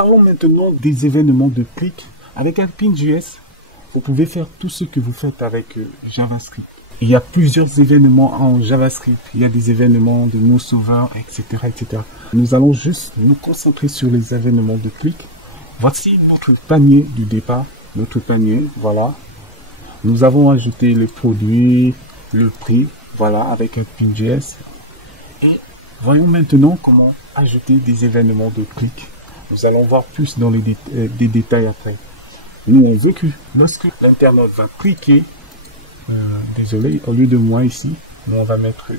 Parlons maintenant des événements de clic. Avec Alpine.js, vous pouvez faire tout ce que vous faites avec JavaScript. Il y a plusieurs événements en JavaScript. Il y a des événements de mouseover, etc., etc. Nous allons juste nous concentrer sur les événements de clic. Voici notre panier du départ. Notre panier, voilà. Nous avons ajouté les produits, le prix, voilà, avec Alpine.js. Et voyons maintenant comment ajouter des événements de clic. Nous allons voir plus dans les des détails après. Nous, on veut que lorsque l'internaute va cliquer, désolé, au lieu de moi ici, nous on va mettre,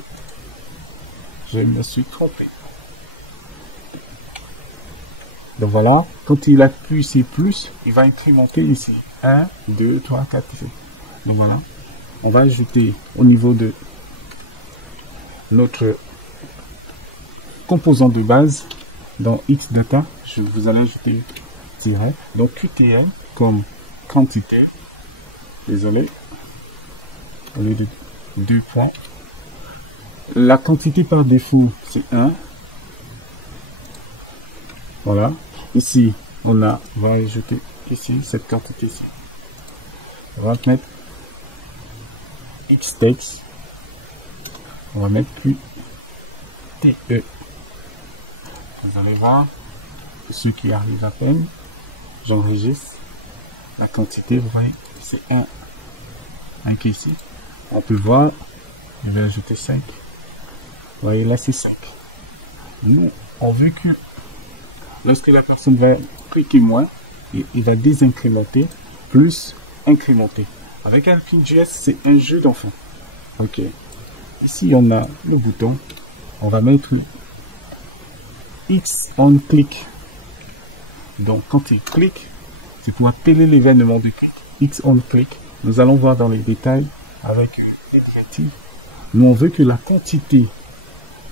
je me suis trompé. Donc voilà, quand il appuie ici plus, il va incrémenter ici. 1, 2, 3, 4, 5. Donc voilà, on va ajouter au niveau de notre composant de base dans Xdata, vous allez ajouter tiret, donc QTM comme quantité, désolé, au lieu de 2 points. La quantité par défaut, c'est 1. Voilà. Ici, on va ajouter ici, cette quantité ici. On va mettre Xtext. On va mettre QTE. Vous allez voir, ceux qui arrivent à peine, j'enregistre la quantité, vous voyez, c'est 1. Donc ici, on peut voir, je vais ajouter 5. Vous voyez, là c'est 5. Nous, on veut que lorsque la personne va cliquer moins, il va désincrémenter, plus incrémenter. Avec Alpine.js, c'est un jeu d'enfant. Ok. Ici, on a le bouton. On va mettre X on click. Donc, quand il clique, c'est pour appeler l'événement de clic. X on click. Nous allons voir dans les détails avec les directives. Nous, on veut que la quantité,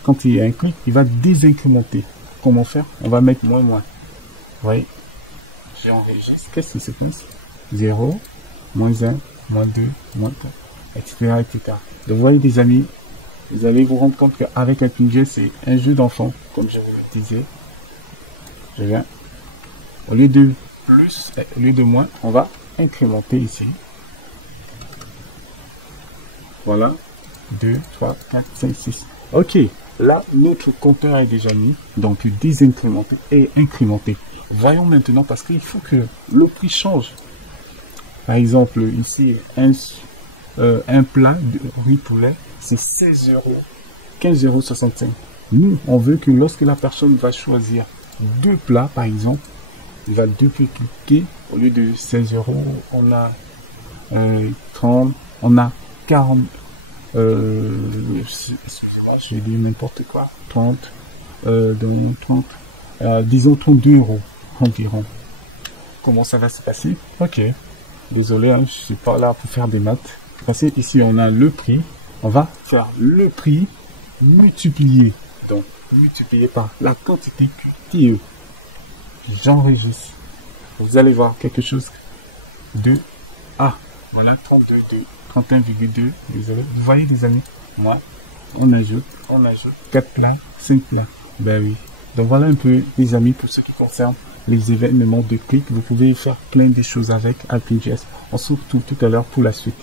quand il y a un clic, il va désincrémenter. Comment faire? On va mettre moins. Vous voyez, j'enregistre. Qu'est-ce qui se passe? 0, moins 1, moins 2, moins 4, etc., etc. Donc, vous voyez, des amis, vous allez vous rendre compte qu'avec Alpine.js, c'est un jeu d'enfant, comme je vous le disais. Je viens, au lieu de plus, au lieu de moins, on va incrémenter ici. Voilà, 2, 3, 4, 5, 6. Ok, là, notre compteur est déjà mis, donc désincrémenté et incrémenté. Voyons maintenant, parce qu'il faut que le prix change. Par exemple, ici, un plat de riz poulet, c'est 16 €, 15,65 €. Nous, on veut que lorsque la personne va choisir 2 plats, par exemple, il va dupliquer, au lieu de 16 €, on a 30, on a 40, je vais dire n'importe quoi, 30, donc 30, disons 32 € environ. Comment ça va se passer? Ok, désolé, hein, je suis pas là pour faire des maths. Parce que ici on a le prix, on va faire le prix multiplié, donc multiplié par la quantité QTE. J'enregistre. Vous allez voir quelque chose de voilà 32,2, 31,2, désolé. Vous voyez les amis, moi, on ajoute 4 plats, 5 plats. Ben oui. Donc voilà un peu les amis pour ce qui concerne les événements de clic. Vous pouvez faire plein de choses avec Alpine.js. On se retrouve tout à l'heure pour la suite.